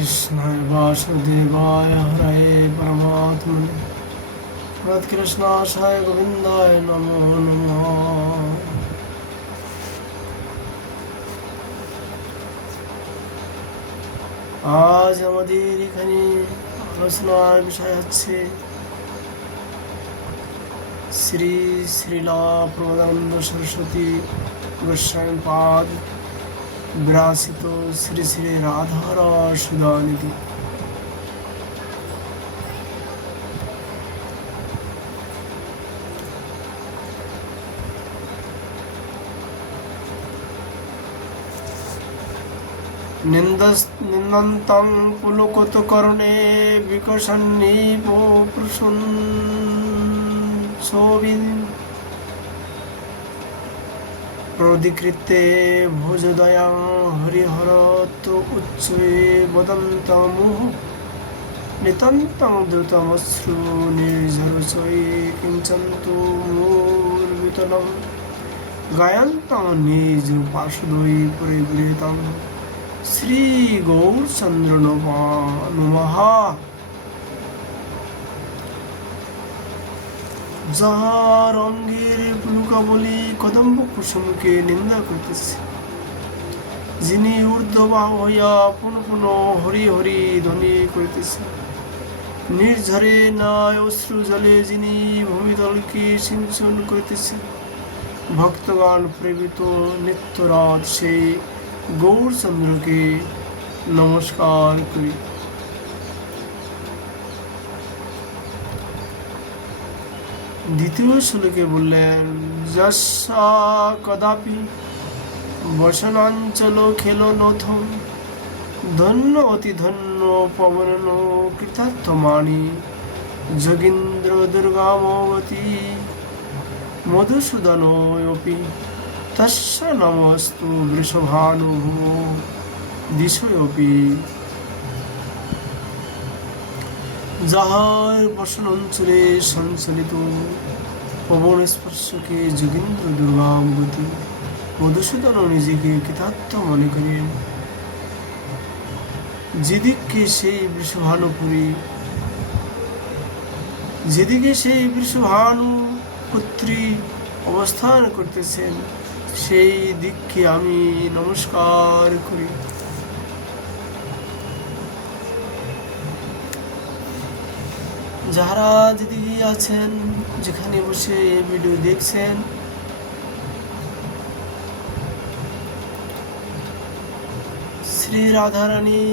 कृष्णाय वासुदेवाय हरये परमात्मने कृष्णाशाय गोविंदाय नमो नमः। আজ আমাদের এখানে আলোচনার বিষয় হচ্ছে শ্রী শ্রীলা প্রবোধানন্দ সরস্বতী গোস্বামী পাদ বিরাসিত শ্রী শ্রী রাধারস সুধানিধি। নিন্দন্तं পুলকোতকর্ণে বিকশন্নীব প্রশংসোবিদ প্রধিকৃতে ভোজদয়াং হরিহরত উচ্চে বদন্তমুহ নিতন্तं দ্রুতমশ্রু নির্ঝরচয়ে কিঞ্চন্তু মূর্বিতলম গায়ন্तं নিজ পার্শ্বদৈ পরিবৃতম শ্রী গৌরচন্দ্র নমঃ। যাহার অঙ্গের পুলকাবলী কদম্ব কুসুমকে নিন্দা করিতেছে, যিনি ঊর্ধ্ববাহ হইয়া পুনঃ পুনঃ হরি হরি ধ্বনি করিতেছে, নির্ঝরে নাই অশ্রু জলে যিনি ভূমিতলকে সিঞ্চন করিতেছে, ভক্তগণ প্রেরিত নিত্যরাত সেই গৌরচন্দ্রকে নমস্কার করি। দ্বিতীয় শ্লোকে বললেন, যস্যা কদাপি বসনাঞ্চল খেল নথম ধন্য অতি ধন্য পবন কৃতার্থমানি যোগীন্দ্র দুর্গামবতী মধুসূদনোপি তস্য নমস্তু বৃষভানুভূ দিশয়োপি। যাহার বসন অঞ্চলে সঞ্চালিত পবন স্পর্শকে যোগীন্দ্র দুর্গামবতী মধুসূদন নিজেকে কৃতার্থ মনে করেন, যেদিকে সেই বৃষভানুপুরী যেদিকে সেই বৃষভানু পুত্রী অবস্থান করতেছেন, সেই দিককে আমি নমস্কার করি। যারা যেদিকে আছেন, যেখানে বসে এই ভিডিও দেখছেন, শ্রী রাধারানী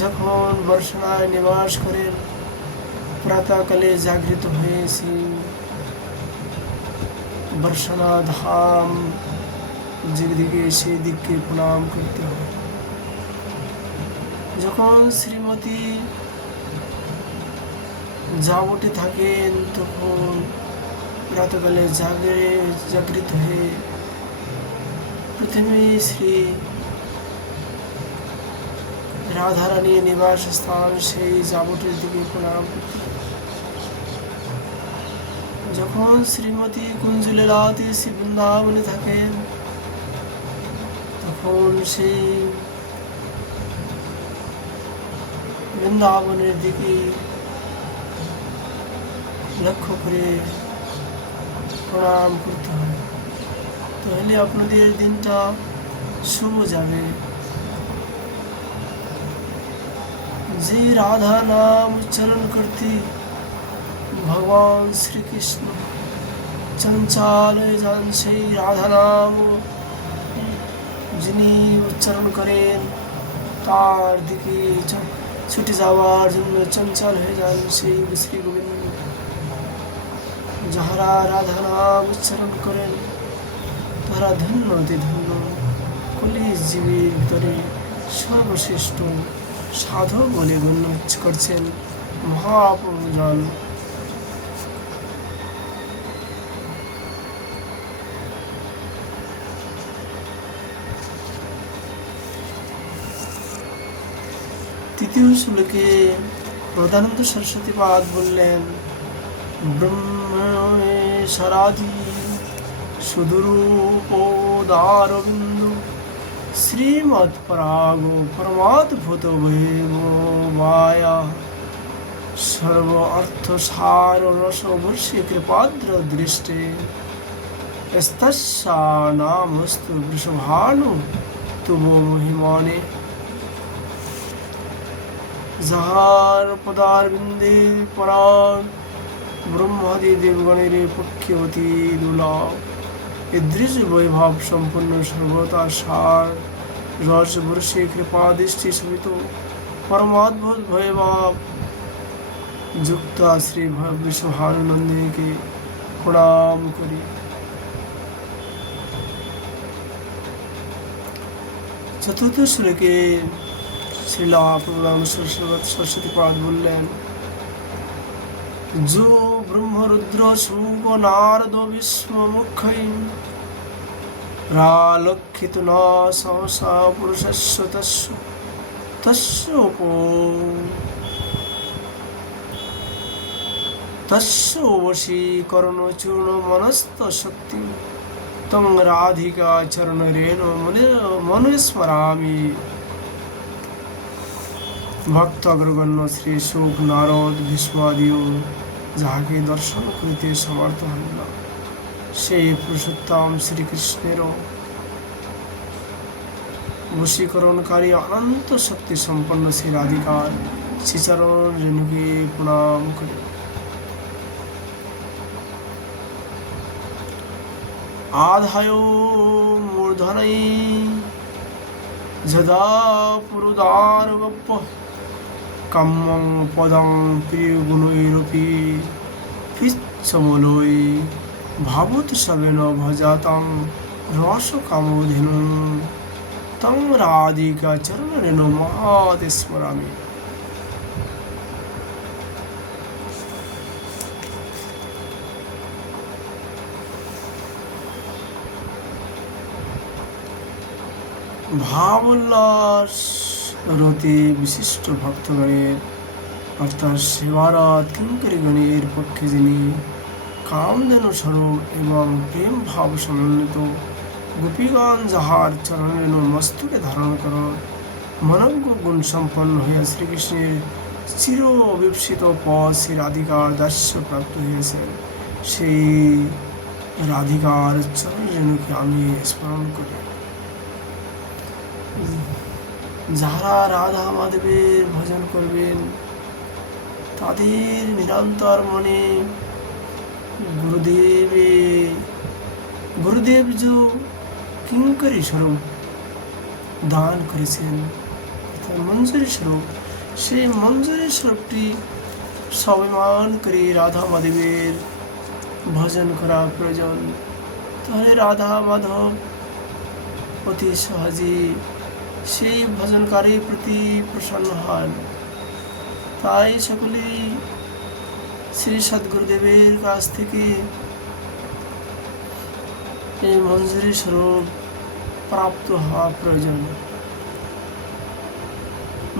যখন বর্ষায় নিবাস করেন, প্রাতঃকালে জাগৃত হয়েছি বর্ষনা ধাম যেদিকে সেই দিককে প্রণাম করতে হবে। যখন শ্রীমতী জাবটে থাকেন, তখন প্রাতঃকালে জাগৃত হয়ে প্রথমে শ্রী রাধারানী নিবাস স্থান সেই জাবটের দিকে প্রণাম করতে। যখন শ্রীমতী কুঞ্জলীলাতে শ্রী বৃন্দাবনে থাকেন, তখন সেই বৃন্দাবনের দিকে লক্ষ্য করে প্রণাম করতে হবে, তাহলে আপনাদের দিনটা শুভ যাবে। যে রাধা নাম উচ্চারণ করতে ভগবান শ্রীকৃষ্ণ চঞ্চল হয়ে যান, সেই রাধা নাম যিনি উচ্চারণ করেন তার দিকে ছুটে যাওয়ার জন্য চঞ্চল হয়ে যান সেই শ্রী গোবিন্দ। যাহারা রাধা নাম উচ্চারণ করেন তারা ধন্য অতি ধন্য, কলির জীবের ভিতরে সর্বশ্রেষ্ঠ সাধক বলে গণ্য করছেন মহাপ্রভুজন। তৃতীয় শ্লোকে প্রবোধানন্দ সরস্বতী পাদ বললেন, ব্রহ্মেশ্বরাদি সুদূরোপদারবিন্দু শ্রীমৎপরাগো পরমাদ্ভুত ভৈমায়া সর্ব অর্থ সার রস বর্ষি কৃপাদ্র দৃষ্টে স্তস্যা নামস্তু বৃষভানু তুমো মহিমানে যাহার পদারবিন্দে পরাণ ব্রহ্মাদি দেবগণের পক্ষে অতি দুর্লভ এদৃশ বৈভব সম্পন্ন সর্বতা সার রস বর্ষে কৃপা দৃষ্টি সমিত পরমাদ্ভুত ভৈভব যুক্ত শ্রী বিশ্বভানুনন্দিনীকে প্রণাম করি। চতুর্থ শ্লোকে শ্রীলা প্রভুদানন্দ সরস্বতী পাদ বললেন, যো ব্রহ্মরুদ্র শুভ নারদ বিস্ম মুখ্যৈ রালক্ষিত ন সহসা পুরুষস্য তস্য বশীকরণ চূর্ণ মনস্ত শক্তি তং রাধিকা চরণ রেণ মনুস্মরামি। ভক্ত অগ্রগণ্য শ্রী শুক নারদ ভীষ্মাদিও যাহাকে দর্শন করিতে সমর্থ হইল, সেই পুরুষোত্তম শ্রীকৃষ্ণেরও বশীকরণকারী অনন্ত শক্তি সম্পন্ন শ্রী রাধিকার শ্রীচরণ রেণুকে প্রণাম করে। আধায় মূর্ধनै যদা পুরুদার গপ্প কাম্যং পদং প্রিয়গুণৈরপি পিচ্ছমূলৈ ভাবুৎসবেন ভজাতং রসকামোধেনুং তং রাধিকা চরণরেণু মহাতে স্মরামি। ভাব উল্লাস রতি বিশিষ্ট ভক্তগণের অর্থাৎ সেবারত কিঙ্করীগণের পক্ষে যিনি কামধেনু স্বরূপ এবং প্রেম ভাব সমন্বিত গোপীগণ যাহার চরণরেণু মস্তকে ধারণ কর মনজ্ঞ গুণ সম্পন্ন হইয়া শ্রীকৃষ্ণের চির অভিপ্সিত পদ শ্রী রাধিকার দাস্য প্রাপ্ত হইয়াছেন, সেই রাধিকার চরণরেণুকে আমি স্মরণ করি। যাহারা রাধা মাধবের ভজন করবেন তাদের নিরন্তর মনে গুরুদেব যে কিঙ্করী স্বরূপ দান করেছেন মঞ্জুরি স্বরূপ, সেই মঞ্জুরি স্বরূপটি স্বাভিমান করে রাধা মাধবের ভজন করা প্রয়োজন। তাহলে রাধা মাধব অতি সহজে সেই ভজনকারীর প্রতি প্রসন্ন হন। তাই সকলেই শ্রী সদ্গুরুদেবের কাছ থেকে এই মঞ্জুরি স্বরূপ প্রাপ্ত হওয়া প্রয়োজন।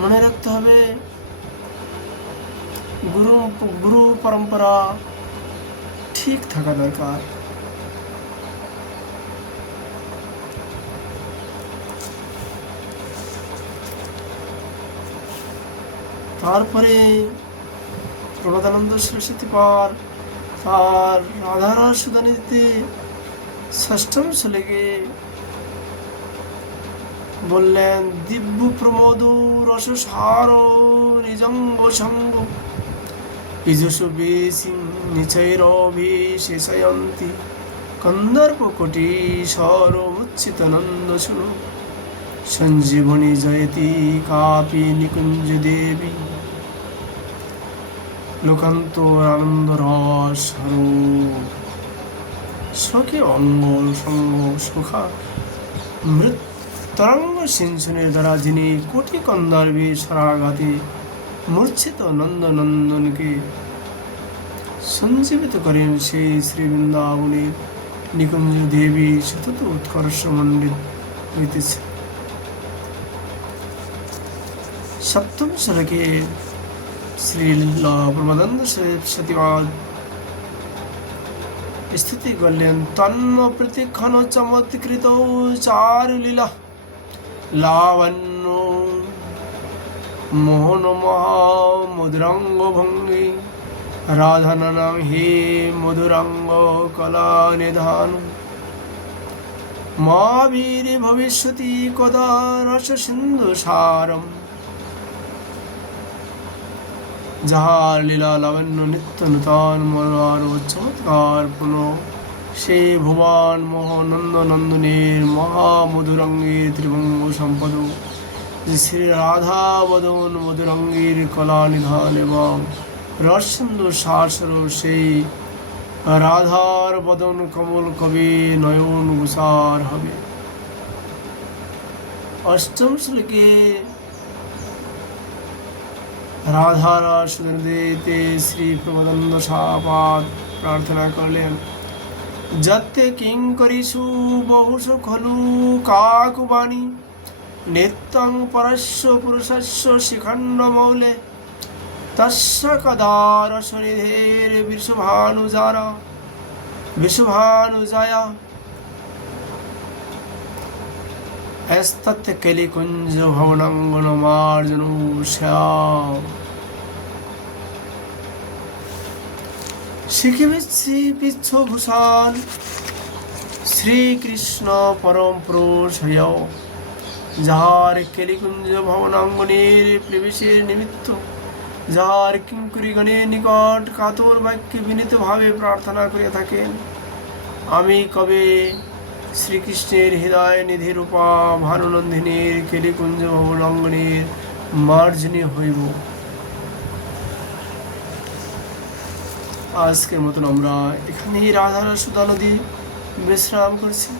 মনে রাখতে হবে গুরু পরম্পরা ঠিক থাকা দরকার। তারপরে প্রবোধানন্দ সরস্বতী পার তার রাধারস সুদানিতে ষষ্ঠম শ্লোকে বললেন, দিব্য প্রমোদ রস সার নিজঙ্গ সঙ্গ ইজসু বেশি নিচৈরভিশেষয়ন্তি কন্দর্প কোটি স্বর মুচ্ছিত নন্দ শুনো সঞ্জীবনী জয়তি কাপি নিকুঞ্জ দেবী লোকান্ত আনন্দ রস হরো সখে অঙ্গ সঙ্গ সুখা মৃত তরঙ্গ সিঞ্চনের দ্বারা যিনি কোটি কন্দর্বী সরাঘাতে মূর্ছিত নন্দনন্দনকে সঞ্জীবিত করেন, সেই শ্রী বৃন্দাবনের নিকুঞ্জ দেবী সতত উৎকর্ষ মণ্ডিত হইতেছে। সপ্তম শ্লোকে শ্রী প্রবোধানন্দ সতীবাদ স্থিতি করলেন, তন্ম প্রতিক্ষণ চমৎকৃত চারুলীলা লাবণ্য মোহন মহা মধুরঙ্গ ভঙ্গি রাধানানাং হে মধুরঙ্গ কলা নিধান মহাবীর ভবিষ্যতি কদা রস সিন্ধু সারম যাহার লীলা লাবণ্য নিত্য নূতন মনোহর ও চমৎকার পুনঃ সেই ভুবন মোহনন্দ নন্দনের মহামধুরঙ্গের ত্রিভঙ্গ সম্পদ শ্রী রাধা বদন মধুরঙ্গের কলা নিধান এবং রসিন্ধু সারস্বর সেই রাধার বদন কমল কবি নয়ন গুসার হবে। অষ্টম শ্লোকে রাধারা সুন্দরদেতে শ্রী প্রমদানন্দ সাপাদ প্রার্থনা করলেন, যতে কিঙ্করিষু বহুষু খলু কাকুবাণী নিত্যং পরস্য পুরুষস্য শিখণ্ড মৌলে তস্য কদার শনিধের বিষুভানুজায়া এস্তত কলিকুঞ্জ ভবনাঙ্গন মার্জনু শ্যাম শিখিবিচ্ছি পিচ্ছভূষণ শ্রীকৃষ্ণ পরম পুরুষ হইয়াও যাহার কেলিকুঞ্জ ভবনাঙ্গনের প্রবেশের নিমিত্ত যাহার কিঙ্করীগণের নিকট কাতর বাক্যে বিনীতভাবে প্রার্থনা করিয়া থাকেন, আমি কবে শ্রীকৃষ্ণের হৃদয় নিধি রূপা ভানুনন্দিনীর কেলিকুঞ্জ ভবনাঙ্গনের মার্জনী হইব। আজকের মতন আমরা এখানেই রাধার সুধা নদী বিশ্রাম করছি।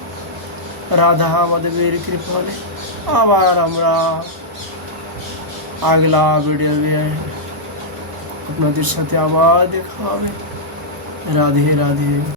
রাধা মাধবের কৃপা হলে আবার আমরা আগলা ভিডিও আপনাদের সাথে আবার দেখা হবে। রাধে রাধে।